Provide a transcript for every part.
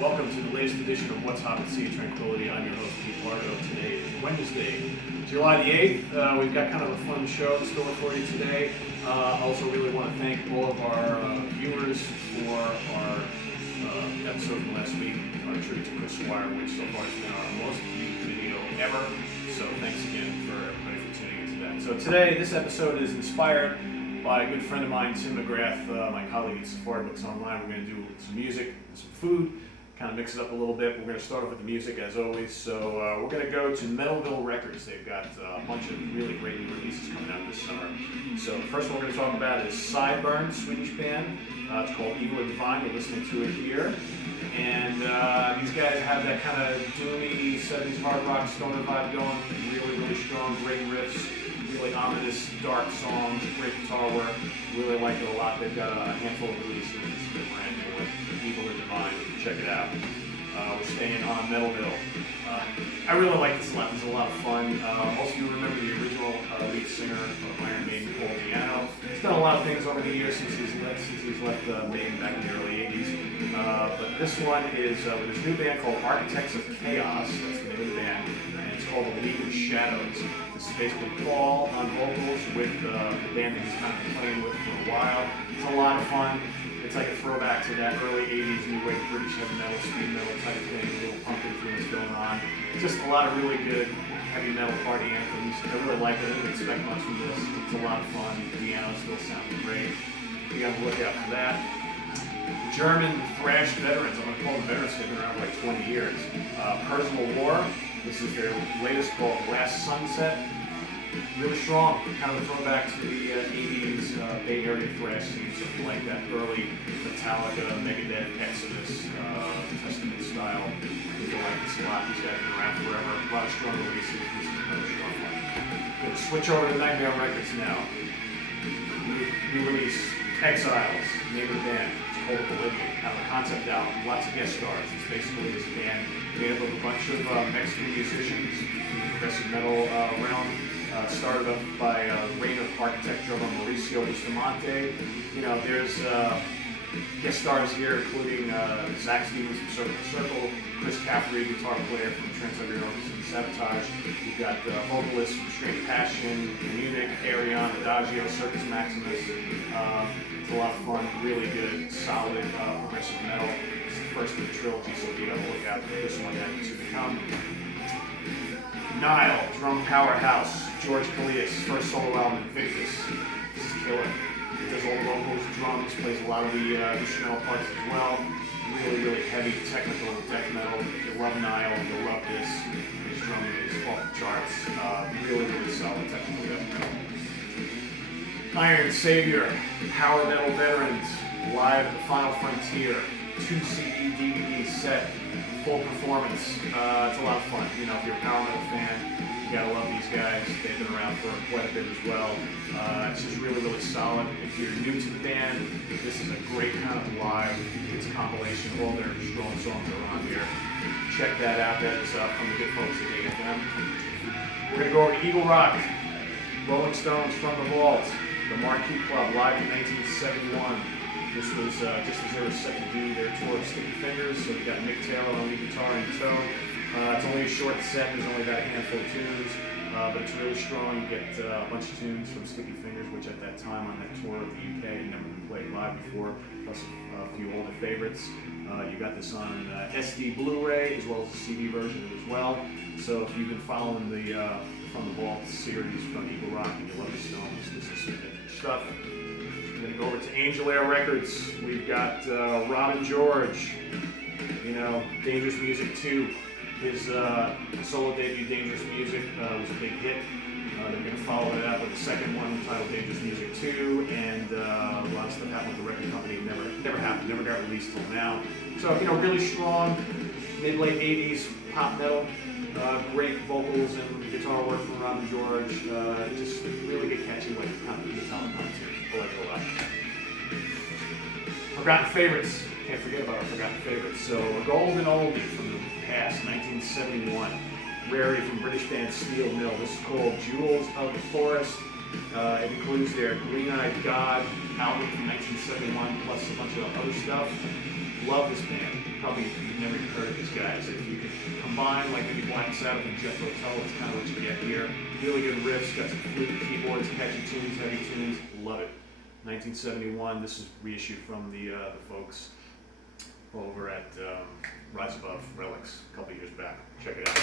Welcome to the latest edition of What's Hot at Sea Tranquility. I'm your host, Pardo. Today is Wednesday, July the 8th. We've got kind of a fun show in store for you today. Also really want to thank all of our viewers for our episode from last week, our tribute to Chris Wire, which so far has been our most viewed video ever. So thanks again for everybody for tuning into that. So today, this episode is inspired by a good friend of mine, Tim McGrath, my colleague at Safari Books Online. We're going to do some music and some food, kind of mix it up a little bit. We're going to start off with the music as always. So we're going to go to Metalville Records. They've got a bunch of really great new releases coming out this summer. So the first one we're going to talk about is Sideburn, Swedish band. It's called Evil or Divine. You're listening to it here. And these guys have that kind of doomy 70s hard rock stoner vibe going. Really, really strong, great riffs. Really ominous, dark songs, great guitar work. Really like it a lot. They've got a handful of releases. This is their brand new one, Evil or Divine. Check it out. We're staying on Metalville. I really like this a lot. This is a lot of fun. Most of you remember the original lead singer of Iron Maiden, Paul Diano. He's done a lot of things over the years since he's left Maiden back in the early 80s. But this one is with his new band called Architects of Chaoz. That's the name of the band. And it's called The League of Shadows. This is basically Paul on vocals with the band that he's kind of been playing with for a while. It's a lot of fun. It's like a throwback to that early 80s new wave British heavy metal, speed metal type thing, a little punk influence going on. Just a lot of really good heavy metal party anthems. I really like it. I didn't expect much from this. It's a lot of fun. The piano still sounds great. You got to look out for that. German thrash veterans. I'm going to call them veterans. They've been around for like 20 years. Perzonal War. This is their latest called Last Sunset. Really strong, kind of a throwback to the 80s Bay Area thrash scene, so if you like that early Metallica, Megadeth, Exodus, Testament style, I think you'll like this a lot. These guys have been around forever, a lot of strong releases. This is another strong one. Going to switch over to Nightmare Records now. New release, Exxiles, name of the band. It's called Kollias, kind of a concept album, lots of guest stars. It's basically this band made up of a bunch of Mexican musicians in the progressive metal realm. Started up by Reign of Architect drummer Mauricio Bustamante. You know, there's guest stars here, including Zach Stevens from Circle to Circle, Chris Caffrey, guitar player from Tranquility and Sabotage. We've got vocalists from Straight Passion, Munich, Arion, Adagio, Circus Maximus. It's a lot of fun, really good, solid progressive metal. It's the first of the trilogy, so be on the lookout for this one that to come. Nile, drum powerhouse, George Kollias, first solo album, Invictus. This is killer. He does all the vocals, drums, plays a lot of the instrumental parts as well. Really, really heavy, technical death metal. If you love Nile, you'll love this. His drumming is off the charts. Really, really solid technical death metal. Iron Savior, power metal veterans, live at the Final Frontier, 2 CD DVD set. Full performance. It's a lot of fun. You know, if you're a power metal fan, you gotta love these guys. They've been around for quite a bit as well. It's just really, really solid. If you're new to the band, this is a great kind of live. It's a compilation of all their strong songs around here. Check that out. That is from the good folks at AFM. We're gonna go over to Eagle Rock, Rolling Stones from the Vault, the Marquee Club, live in 1971. This was just as they were set to do their tour of Sticky Fingers, so we got Mick Taylor on lead guitar and toe. It's only a short set, there's only about a handful of tunes, but it's really strong. You get a bunch of tunes from Sticky Fingers, which at that time on that tour of the UK had never been played live before, plus a few older favorites. You got this on SD Blu-ray as well as the CD version as well. So if you've been following the From the Vault series from Eagle Rock and you love the Stones, this is some vintage stuff. We're going to go over to Angel Air Records. We've got Robin George, you know, Dangerous Music 2. His solo debut, Dangerous Music, was a big hit. They're going to follow it up with the second one titled Dangerous Music 2, and a lot of stuff happened with the record company. Never happened, never got released till now. So, you know, really strong, mid-late 80s pop metal. Great vocals and guitar work from Robin George. Just really get catchy, like kind of Metallica too. I like it a lot. Forgotten favorites. Can't forget about our forgotten favorites. So, a golden oldie from the past, 1971. Rarity from British band Steel Mill. This is called Jewels of the Forest. It includes their Green-Eyed God album from 1971, plus a bunch of other stuff. Love this band. you've never even heard of these guys. If you could combine like maybe Black Sabbath and Jeff Luttel, that's kind of what you get here. Really good riffs, got some flute keyboards, catchy tunes, heavy tunes, love it. 1971, this is reissued from the folks over at Rise Above Relics a couple years back. Check it out.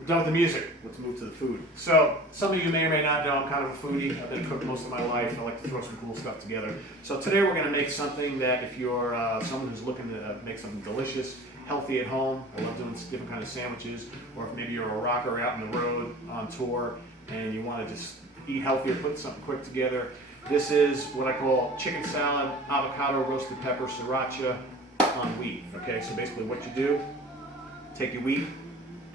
We're done with the music. Let's move to the food. So, some of you may or may not know I'm kind of a foodie. I've been a cook most of my life. I like to throw some cool stuff together. So today we're going to make something that if you're someone who's looking to make something delicious, healthy at home, I love doing different kind of sandwiches, or if maybe you're a rocker out on the road on tour and you want to just eat healthy or put something quick together, this is what I call chicken salad, avocado, roasted pepper, sriracha on wheat. Okay, so basically what you do, take your wheat,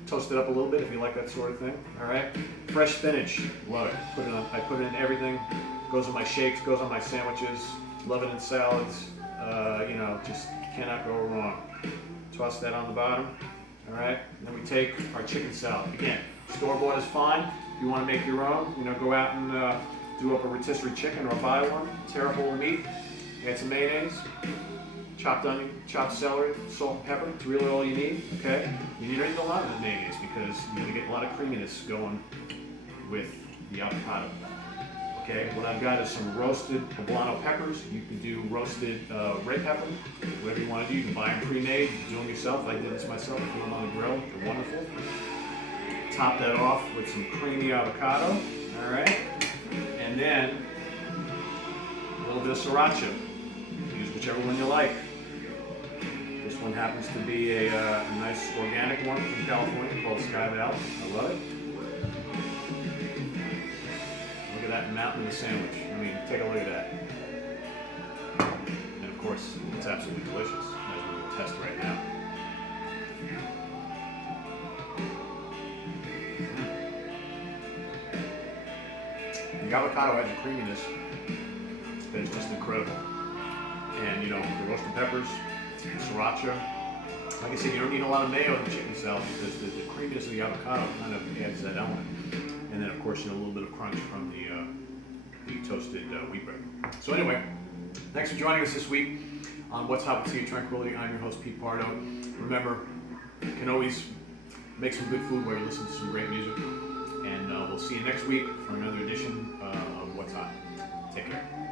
toast it up a little bit if you like that sort of thing. All right, fresh spinach, love it. I put it in everything. Goes in my shakes, goes on my sandwiches. Love it in salads. Just cannot go wrong. Toss that on the bottom. All right, and then we take our chicken salad. Again, store-bought is fine. If you want to make your own, go out and do up a rotisserie chicken or buy one. Tear up all the meat. Add some mayonnaise. Chopped onion, chopped celery, salt and pepper. It's really all you need, okay? You need a lot of the mayonnaise because you're gonna get a lot of creaminess going with the avocado. Okay, what I've got is some roasted poblano peppers. You can do roasted red pepper, whatever you want to do. You can buy them pre-made, you can do them yourself. I did this myself, I put them on the grill, they're wonderful. Top that off with some creamy avocado, all right? And then a little bit of sriracha. Use whichever one you like. This one happens to be a nice organic one from California called Sky Valley. I love it. Look at that mountain of a sandwich. I mean, take a look at that. And of course, it's absolutely delicious, as we will test right now. The avocado has a creaminess that is just incredible. And the roasted peppers, sriracha. Like I said, you don't need a lot of mayo in the chicken salad because the creaminess of the avocado kind of adds that element. And then, of course, a little bit of crunch from the toasted wheat bread. So anyway, thanks for joining us this week on What's Hot with Sea Tranquility. I'm your host, Pete Pardo. Remember, you can always make some good food while you listen to some great music. And we'll see you next week for another edition of What's Hot. Take care.